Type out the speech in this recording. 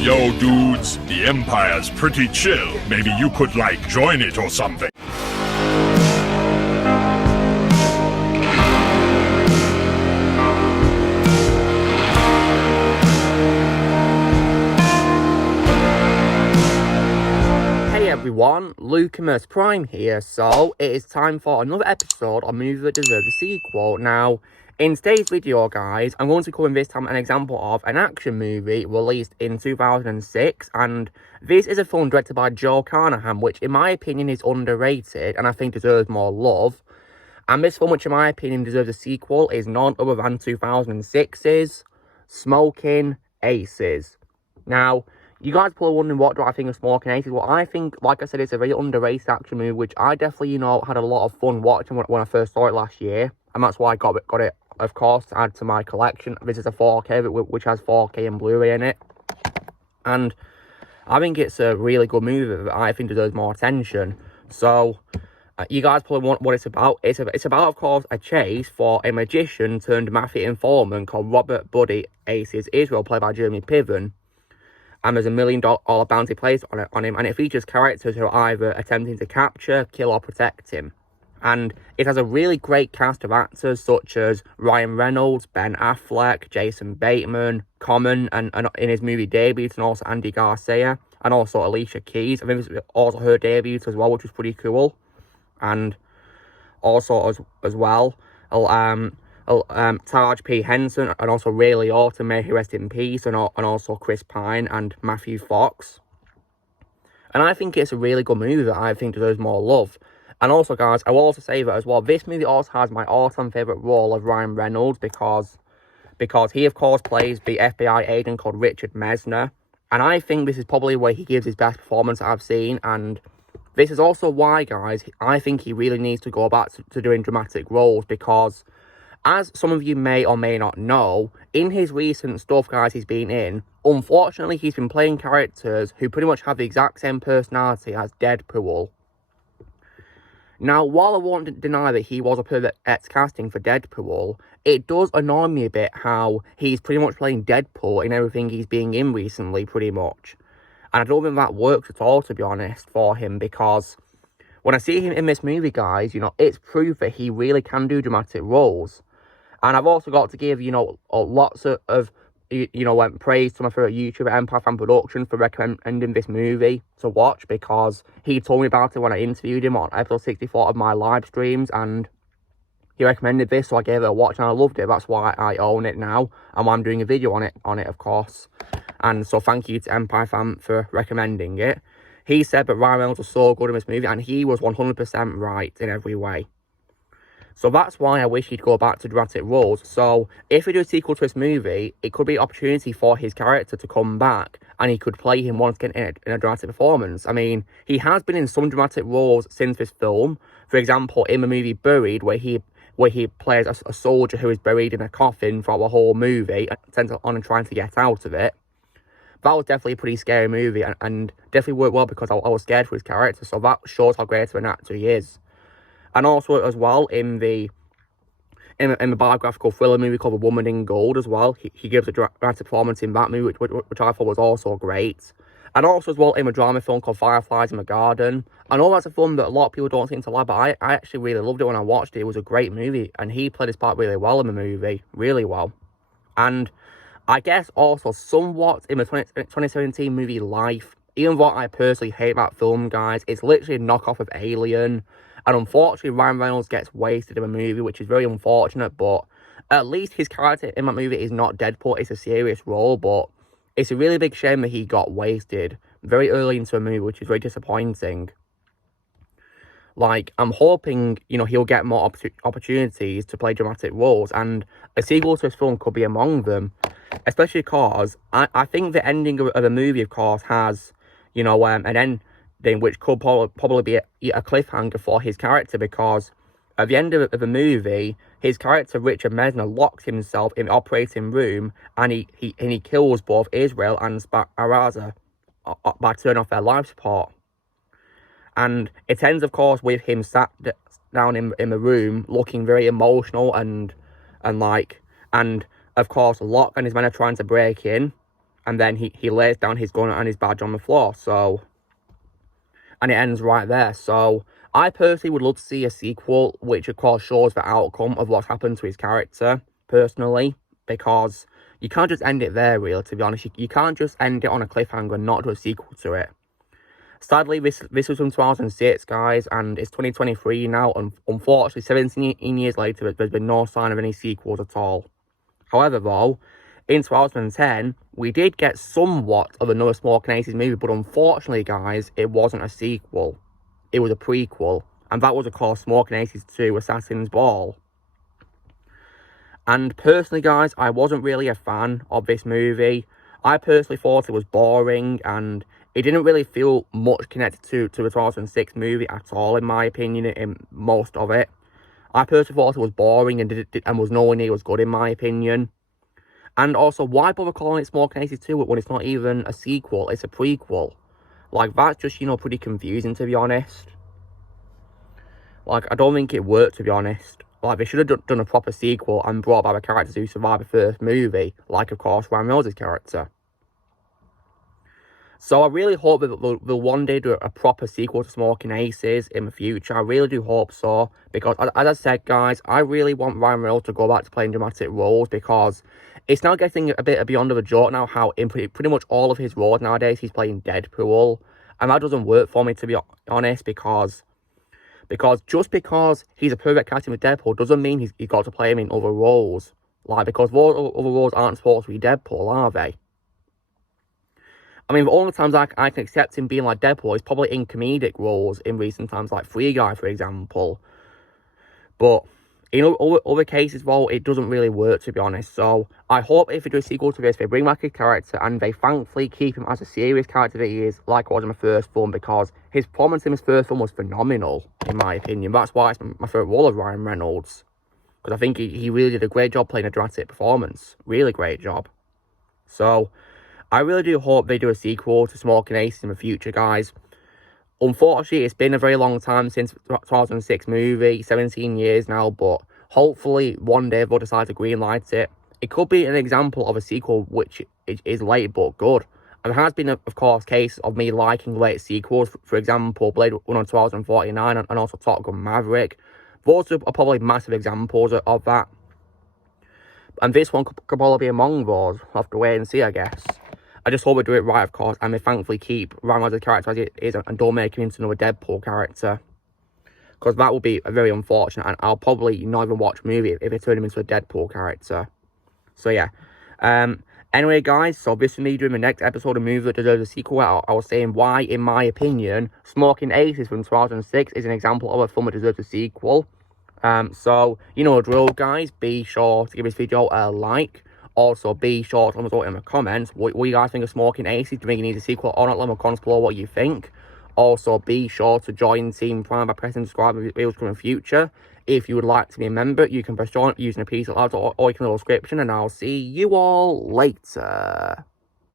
Yo, dudes, the Empire's pretty chill. Maybe you could, join it or something. Hey everyone, Lucamus Prime here. So, it is time for another episode of Movie That Deserves a Sequel. Now, in today's video, guys, I'm going to cover this time an example of an action movie released in 2006, and this is a film directed by Joe Carnahan, which in my opinion is underrated, and I think deserves more love. And this film, which in my opinion deserves a sequel, is none other than 2006's Smokin Aces. Now, you guys are probably wondering, what do I think of Smokin Aces? Well, I think, like I said, it's a very underrated action movie, which I definitely, had a lot of fun watching when I first saw it last year. And that's why I got it, of course, to add to my collection. This is a 4K, which has 4K and Blu-ray in it. And I think it's a really good movie that I think deserves more attention. So, you guys probably want what it's about. It's about, of course, a chase for a magician turned mafia informant called Robert Buddy Aces Israel, played by Jeremy Piven. And there's $1 million bounty placed on him, and it features characters who are either attempting to capture, kill, or protect him. And it has a really great cast of actors such as Ryan Reynolds, Ben Affleck, Jason Bateman, Common, and in his movie debut, and also Andy Garcia, and also Alicia Keys. I think this was also her debut as well, which was pretty cool. And also as well, Taj P. Henson, and also Ray Liotta, may he rest in peace, and also Chris Pine and Matthew Fox. And I think it's a really good movie that I think deserves more love. And also, guys, I will also say that as well, this movie also has my all-time favourite role of Ryan Reynolds, because he, of course, plays the FBI agent called Richard Messner. And I think this is probably where he gives his best performance I've seen. And this is also why, guys, I think he really needs to go back to doing dramatic roles, because as some of you may or may not know, in his recent stuff, guys, he's been in, unfortunately, he's been playing characters who pretty much have the exact same personality as Deadpool. Now, while I won't deny that he was a perfect casting for Deadpool, it does annoy me a bit how he's pretty much playing Deadpool in everything he's been in recently, pretty much. And I don't think that works at all, to be honest, for him, because when I see him in this movie, guys, it's proof that he really can do dramatic roles. And I've also got to give, lots of praise to my favourite YouTuber, Empire Fan Production, for recommending this movie to watch, because he told me about it when I interviewed him on episode 64 of my live streams, and he recommended this, so I gave it a watch, and I loved it. That's why I own it now, and why I'm doing a video on it, of course. And so thank you to Empire Fan for recommending it. He said that Ryan Reynolds was so good in this movie, and he was 100% right in every way. So that's why I wish he'd go back to dramatic roles. So if we do a sequel to this movie, it could be an opportunity for his character to come back, and he could play him once again in a dramatic performance. I mean, he has been in some dramatic roles since this film. For example, in the movie Buried, where he plays a soldier who is buried in a coffin for the whole movie, and trying to get out of it. That was definitely a pretty scary movie, and definitely worked well because I was scared for his character. So that shows how great of an actor he is. And also, as well, in the biographical thriller movie called The Woman in Gold, as well, he gives a dramatic performance in that movie, which I thought was also great. And also, as well, in a drama film called Fireflies in the Garden. I know that's a film that a lot of people don't seem to like, but I actually really loved it when I watched it. It was a great movie, and he played his part really well in the movie, really well. And I guess also somewhat in the 2017 movie Life, even though I personally hate that film, guys, it's literally a knockoff of Alien. And unfortunately, Ryan Reynolds gets wasted in the movie, which is very unfortunate, but at least his character in that movie is not Deadpool. It's a serious role, but it's a really big shame that he got wasted very early into a movie, which is very disappointing. I'm hoping, he'll get more opportunities to play dramatic roles, and a sequel to this film could be among them, especially because I think the ending of the movie, of course, has, an ending which could probably be a cliffhanger for his character, because at the end of the movie, his character Richard Messner locks himself in the operating room, and he kills both Israel and Araza by turning off their life support. And it ends, of course, with him sat down in the room, looking very emotional, and of course, Locke and his men are trying to break in, and then he lays down his gun and his badge on the floor. So, and it ends right there. So I personally would love to see a sequel, which of course shows the outcome of what's happened to his character, personally, because you can't just end it there, really, to be honest. You can't just end it on a cliffhanger and not do a sequel to it. Sadly, this was from 2006, guys, and it's 2023 now, and unfortunately, 17 years later, there's been no sign of any sequels at all. However, though, in 2010, we did get somewhat of another Smokin Aces movie, but unfortunately, guys, it wasn't a sequel. It was a prequel, and that was, of course, Smokin Aces 2, Assassin's Ball. And personally, guys, I wasn't really a fan of this movie. I personally thought it was boring, and it didn't really feel much connected to the 2006 movie at all, in my opinion, in most of it. I personally thought it was boring and was nowhere near as good, in my opinion. And also, why bother calling it Smokin Aces 2 when it's not even a sequel, it's a prequel? Like, that's just, pretty confusing, to be honest. Like, I don't think it worked, to be honest. Like, they should have done a proper sequel and brought back the characters who survived the first movie, like, of course, Ryan Reynolds' character. So I really hope that they'll one day do a proper sequel to Smokin Aces in the future. I really do hope so, because as I said, guys, I really want Ryan Reynolds to go back to playing dramatic roles, because it's now getting a bit beyond of a joke now how in pretty much all of his roles nowadays he's playing Deadpool, and that doesn't work for me, to be honest, because just because he's a perfect casting with Deadpool doesn't mean he's got to play him in other roles. Like, because those other roles aren't supposed to be Deadpool, are they? I mean, the only times I can accept him being like Deadpool is probably in comedic roles in recent times, like Free Guy, for example. But in other cases, well, it doesn't really work, to be honest. So I hope if they do a sequel to this, they bring back his character and they thankfully keep him as a serious character that he is, like it was in the first film, because his performance in his first film was phenomenal, in my opinion. That's why it's my favourite role of Ryan Reynolds. Because I think he really did a great job playing a dramatic performance. Really great job. So I really do hope they do a sequel to Smokin Aces in the future, guys. Unfortunately, it's been a very long time since the 2006 movie, 17 years now, but hopefully one day they'll decide to greenlight it. It could be an example of a sequel which is late but good. And there has been, of course, cases of me liking late sequels, for example, Blade Runner 2049 and also Top Gun Maverick. Those are probably massive examples of that. And this one could probably be among those. We'll have to wait and see, I guess. I just hope we do it right, of course, and they thankfully keep Ryan Reynolds' character as it is and don't make him into another Deadpool character. Because that would be very unfortunate, and I'll probably not even watch a movie if they turn him into a Deadpool character. So, yeah. Anyway, guys, so this is me doing the next episode of Movie That Deserves a Sequel. I was saying why, in my opinion, Smokin Aces from 2006 is an example of a film that deserves a sequel. So, you know the drill, guys. Be sure to give this video a like. Also, be sure to let me know in the comments what you guys think of Smokin Aces. Do you think it needs a sequel or not? Let me comment below what you think. Also, be sure to join Team Prime by pressing subscribe for videos coming in the future. If you would like to be a member, you can press join using a piece of art or you can leave a description, and I'll see you all later.